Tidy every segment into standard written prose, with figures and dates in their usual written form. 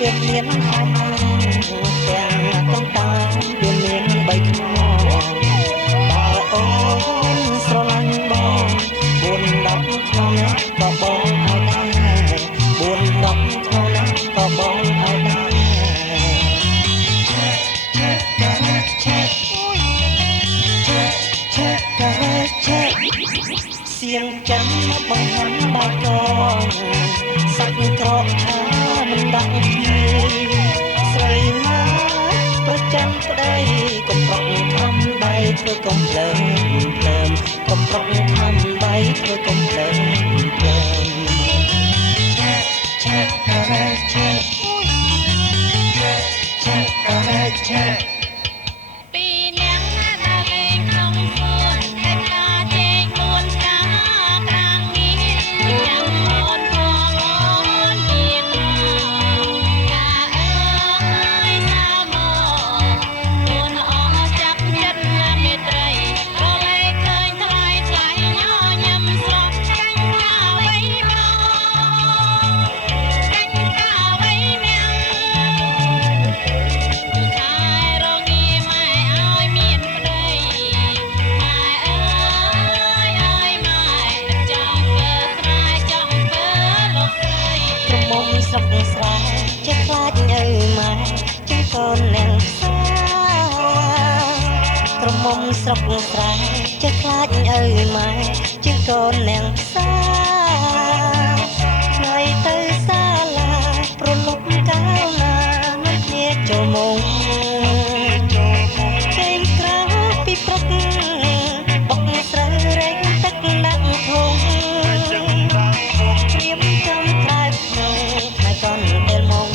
វាមានហើយទាំងកន្តាលវាមានបីខ្នងបើអូនស្រឡាញ់បង4-10ឆ្នាំណាក៏បងឲ្យដែរ4-10ឆ្នាំណាក៏បងឲ្យដែរសៀងចាំបង្ហាញបាយកងសាច់ក្រកថាមិនដាក់គ្នាស្រីណាប្រចាំប្តីកំប្រុកខំដៃធ្វើកំភ្លើងភ្លើងកំប្រុកខំដៃធ្វើកំភ្លើងភ្លើងឆាការ៉ាឆាឆាការ៉ាឆាស្រុកស្រែចេះខ្លាចឪម៉ែជាកូននាងសាក្រមុំស្រុកស្រែចេះខ្លាចឪម៉ែជាកូននាងសាថ្ងៃទៅសាលាប្រលប់កាលណានឹងគ្នាចូលមកចេញក្រៅពីព្រឹកបុកស្រូវរែងទឹកដាក់ធុងព្រៀមចំខ្លាចក្នុងថ្ងៃកូនពេលមក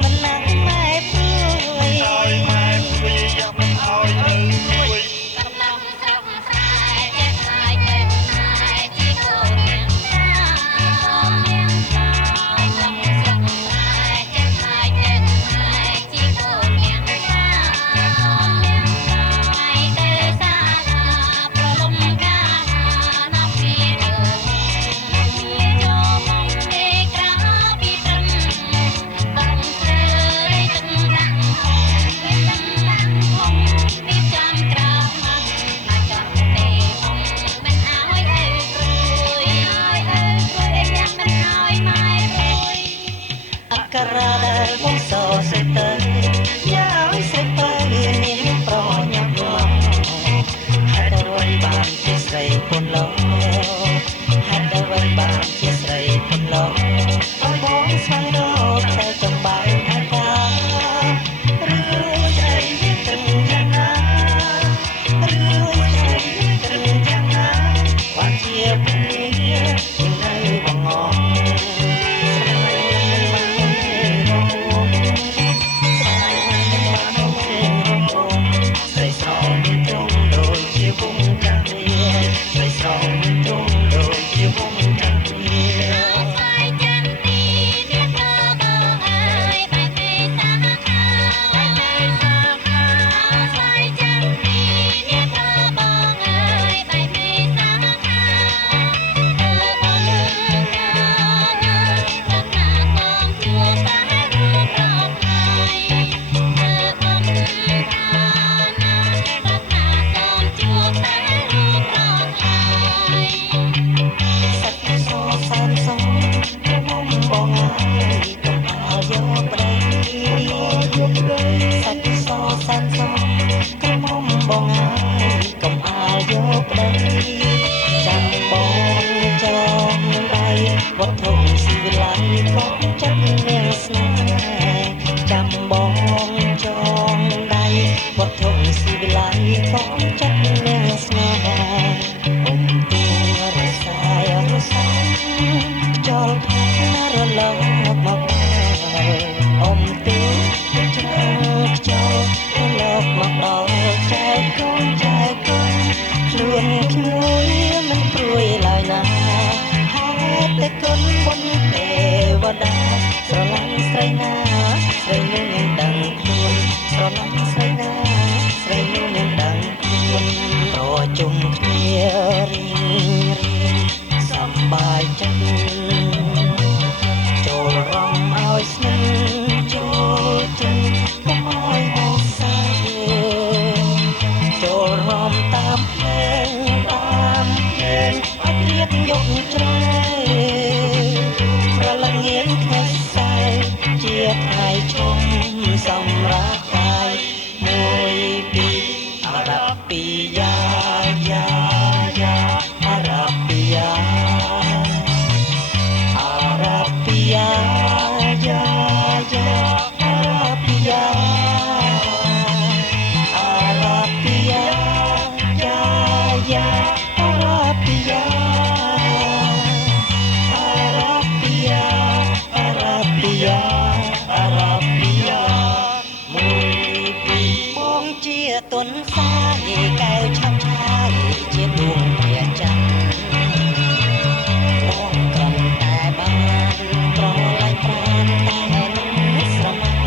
មិនណាស់ម៉ែព្រួយឲ្យម៉ែព្រួយយកមិនឲ្យឪព្រួយកំឡុងស្រុកស្រែចេះខ្លាចឪម៉ែជាកូននាងសាកូននាងសាកំឡុងស្រុកស្រែចេះខ្លាចឪម៉ែជាកូននាងសាកូននាងសាឲ្យទៅសាលាប្រលំកាណាប់ពីទៅមានចូលមកទេក្រៅពីត្រឹមបងស្រីទឹកដាក់ហងទឹកដាក់ហងពីចាំក្រៅមកមកចាំទេហងមិនឲ្យឪព្រួយឲ្យឪព្រួយយ៉ាងមិនឲ្យម៉ែព្រួយអក្សរដែលបងសរសេរទៅយ៉ាឲ្យស្រីបើនាងប្រញាប់មកហេតុអ្វីបានជាស្រីពុនលោហេតុអ្វីបានជាស្រីពុនលោឲ្យបងស្វែងរកតែចំបាយអាការឿងស្រីត្រឹមយ៉ាងណារឿងស្រីត្រឹមយ៉ាងណាបានជាពលិជានៅបងងស្រឡាញ់មិនបានរងស្រឡាញ់មិនបានរងស្រីស្រងមានទ្រង់ដូចជាវងការីស្រីស្រងមានទ្រង់ដូចជាវងការីស្រីចាំទីនេះក៏បងអើយបែបទេសាខាបែបទេសាខាស្រីចាំទីនេះក៏បងអើយបែបទេសាខាបងលើកាណាទឹកណាកងជួតែរូបរកហើយបងលើកាណាទឹកណាកងជួតែរូបរកហើយសាច់សសានសងមុំបងអើយកុំឲ្យយកប្តីសាច់សសានសងក្រមុំបងអើយកុំឲ្យយកប្តីចាំបងចងដៃវត្ថុស៊ីវិល័យកុំចិត្តនាងស្នេហ៍ចាំបងចងដៃវត្ថុស៊ីវិល័យកុំចិត្តនាងស្នេហ៍អ៊ំទួរសាយរសាខ្យល់ផាណារលកមកអ៊ំទួច្រាំងខ្យល់រលកមកដល់ចែកកូនចែកកូនខ្លួនជួយមិនព្រួយឡើយណាហេតុតែគុណបុណ្យទេវតាស្រឡាញ់ស្រីណាស្រីនោះនឹងដឹងខ្លួនស្រឡាញ់ស្រីណាស្រីនោះនឹងដឹងខ្លួនប្រជុំគ្នារៀងសប្បាយចិត្តចូលរំឲ្យស្នេហ៍ Arabia, Arabia, Arabia, Arabia, Arabia មួយពីរបងជាទុនសាយកែវឆាប់ឆាយជាដួងព្រះច័ន្ទបងក្រំតែបានប្រឡាយប្រានតែនឹងស្រមោ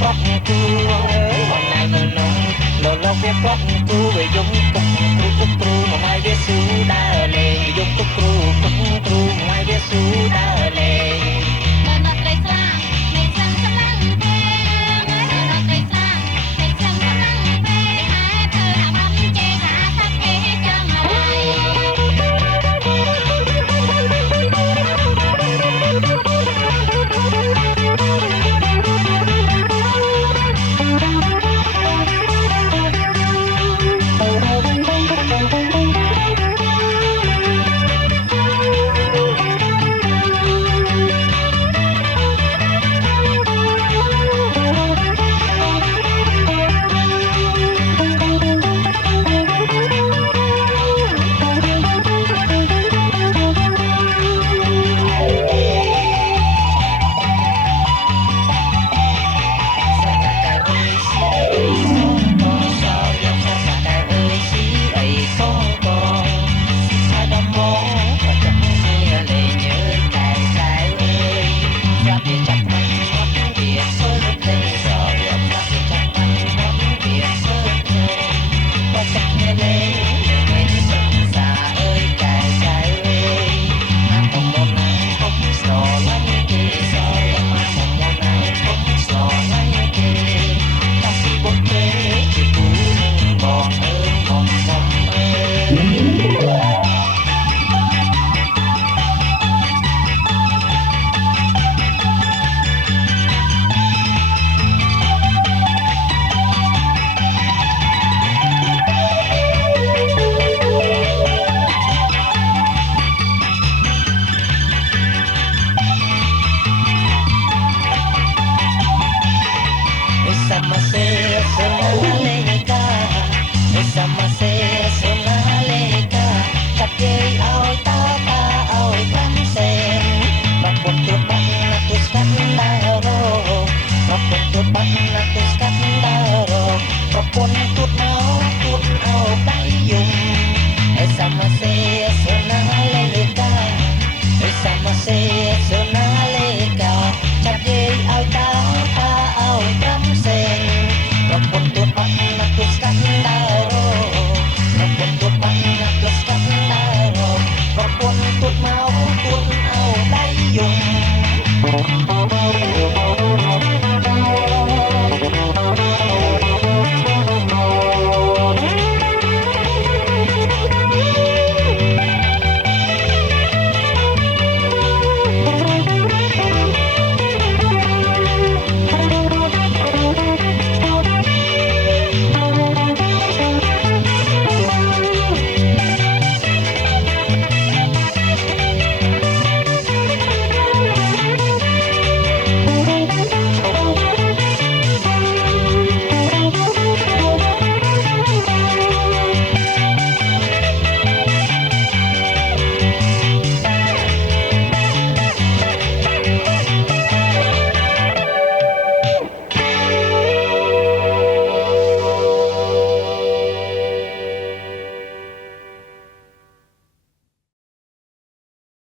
ប្រាប់គូអើយបងណៃមើលនំលោកវាប្រាប់គូវាយំទុកគ្រូមកម៉ៃវាស៊ូដើរលេងយំទុកគ្រូមកម៉ៃវាស៊ូដើរលេងនៅនៅត្រីស្លាមិនស្លាំងស្លាំងទេនៅនៅត្រីស្លាមិនស្លាំងស្លាំងទេហើយធ្វើអារម្មណ៍ចេះថាថាគេចង់ហើយប្រពន្ធទួតអោដៃយំអេសាម៉ាសេសូណាលេកាអេសាម៉ាសេសូណាលេកាចាប់យាយឲ្យតាឲ្យ5សេនប្រពន្ធទួតបាត់ណាទួតស្កាត់ដើរប្រពន្ធទួតបាត់ណាទួតស្កាត់ដើរប្រពន្ធទួតមកទួតអោដៃយំ